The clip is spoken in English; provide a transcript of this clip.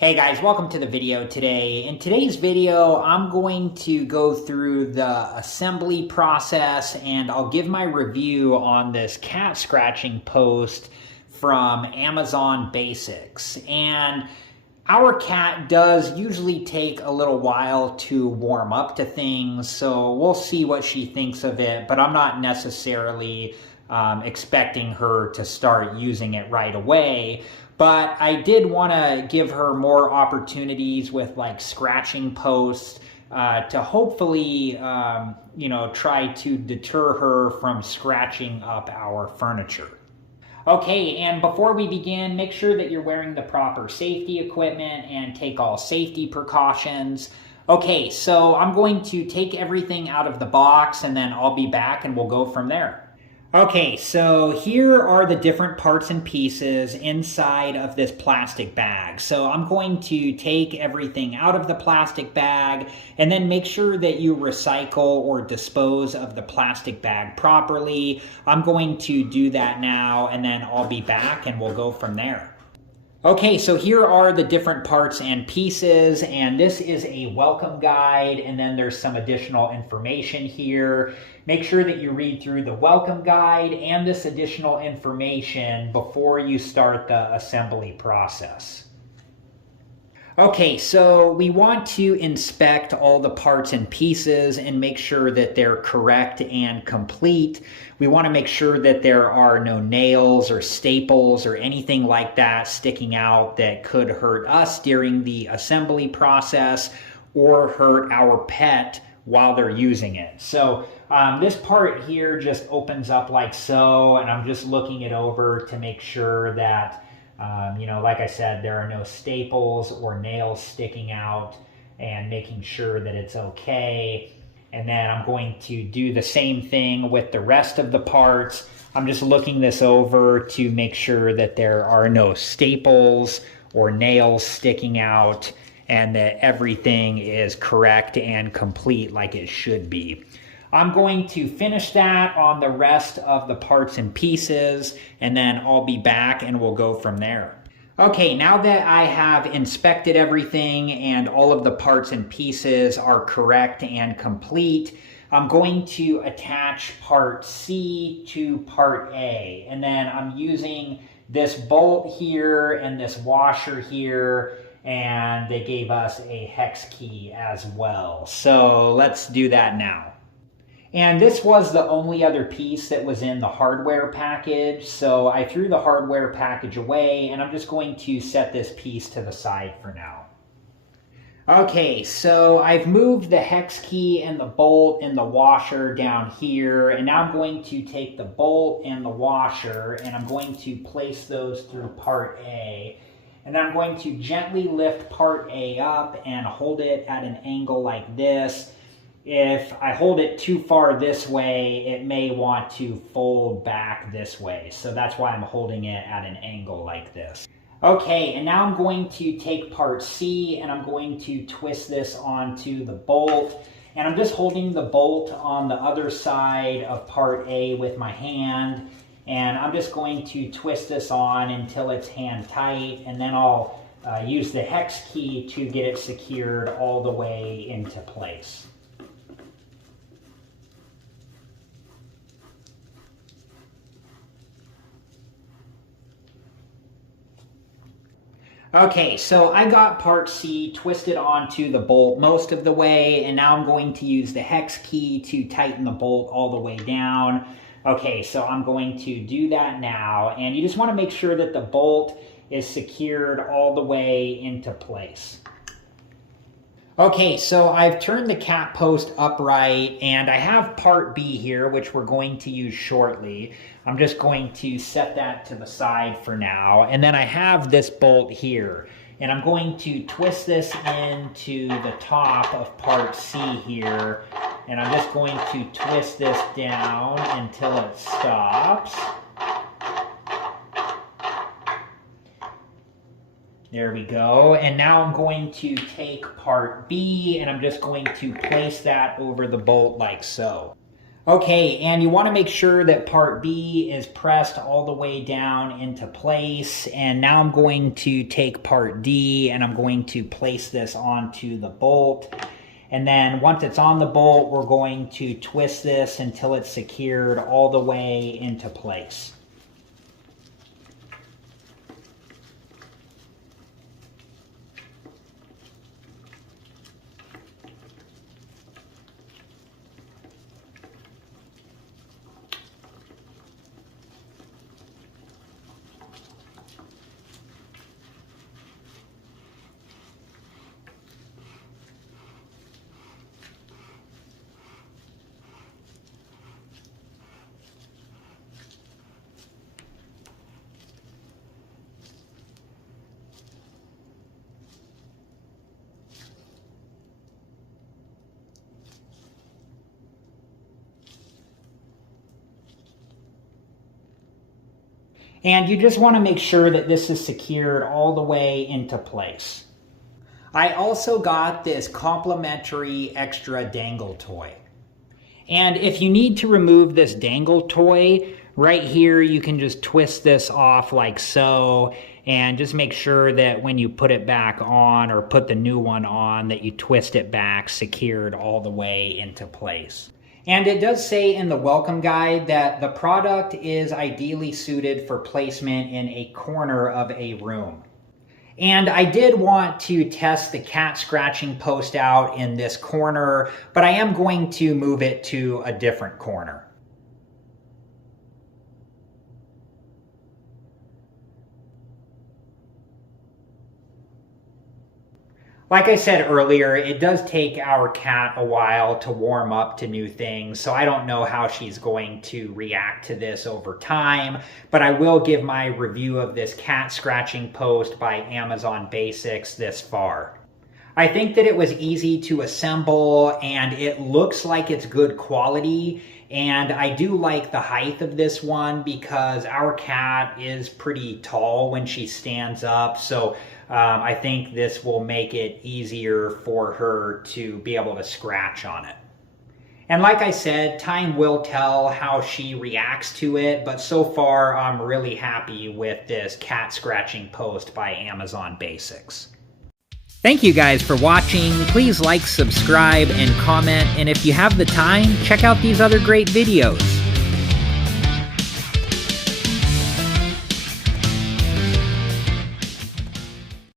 Hey guys, welcome to the video today. In today's video, I'm going to go through the assembly process and I'll give my review on this cat scratching post from Amazon Basics. And our cat does usually take a little while to warm up to things, so we'll see what she thinks of it, but I'm not necessarily expecting her to start using it right away. But I did want to give her more opportunities with like scratching posts to hopefully, try to deter her from scratching up our furniture. Okay, and before we begin, make sure that you're wearing the proper safety equipment and take all safety precautions. Okay, so I'm going to take everything out of the box and then I'll be back and we'll go from there. Okay, so here are the different parts and pieces inside of this plastic bag. So I'm going to take everything out of the plastic bag and then make sure that you recycle or dispose of the plastic bag properly. I'm going to do that now and then I'll be back and we'll go from there. Okay, so here are the different parts and pieces, and this is a welcome guide, and then there's some additional information here. Make sure that you read through the welcome guide and this additional information before you start the assembly process. Okay, so we want to inspect all the parts and pieces and make sure that they're correct and complete. We want to make sure that there are no nails or staples or anything like that sticking out that could hurt us during the assembly process or hurt our pet while they're using it. So this part here just opens up like so, and I'm just looking it over to make sure that like I said, there are no staples or nails sticking out and making sure that it's okay. And then I'm going to do the same thing with the rest of the parts. I'm just looking this over to make sure that there are no staples or nails sticking out and that everything is correct and complete like it should be. I'm going to finish that on the rest of the parts and pieces, and then I'll be back and we'll go from there. Okay, now that I have inspected everything and all of the parts and pieces are correct and complete, I'm going to attach part C to part A. And then I'm using this bolt here and this washer here, and they gave us a hex key as well. So let's do that now. And this was the only other piece that was in the hardware package, so I threw the hardware package away, and I'm just going to set this piece to the side for now. Okay, so I've moved the hex key and the bolt and the washer down here, and now I'm going to take the bolt and the washer, and I'm going to place those through part A. And then I'm going to gently lift part A up and hold it at an angle like this. If I hold it too far this way, it may want to fold back this way. So that's why I'm holding it at an angle like this. Okay, and now I'm going to take part C and I'm going to twist this onto the bolt. And I'm just holding the bolt on the other side of part A with my hand. And I'm just going to twist this on until it's hand tight. And then I'll use the hex key to get it secured all the way into place. Okay, so I got part C twisted onto the bolt most of the way, and now I'm going to use the hex key to tighten the bolt all the way down. Okay, so I'm going to do that now, and you just want to make sure that the bolt is secured all the way into place. Okay, so I've turned the cat post upright, and I have part B here, which we're going to use shortly. I'm just going to set that to the side for now, and then I have this bolt here, and I'm going to twist this into the top of part C here, and I'm just going to twist this down until it stops. There we go. And now I'm going to take part B and I'm just going to place that over the bolt like so. Okay, and you want to make sure that part B is pressed all the way down into place. And now I'm going to take part D and I'm going to place this onto the bolt. And then once it's on the bolt, we're going to twist this until it's secured all the way into place. And you just want to make sure that this is secured all the way into place. I also got this complimentary extra dangle toy. And if you need to remove this dangle toy, right here you can just twist this off like so, and just make sure that when you put it back on or put the new one on that you twist it back secured all the way into place. And it does say in the welcome guide that the product is ideally suited for placement in a corner of a room. And I did want to test the cat scratching post out in this corner, but I am going to move it to a different corner. Like I said earlier, it does take our cat a while to warm up to new things, so I don't know how she's going to react to this over time, but I will give my review of this cat scratching post by Amazon Basics this far. I think that it was easy to assemble and it looks like it's good quality, and I do like the height of this one because our cat is pretty tall when she stands up, so I think this will make it easier for her to be able to scratch on it. And like I said, time will tell how she reacts to it, but so far I'm really happy with this cat scratching post by Amazon Basics. Thank you guys for watching. Please like, subscribe, and comment, and if you have the time, check out these other great videos.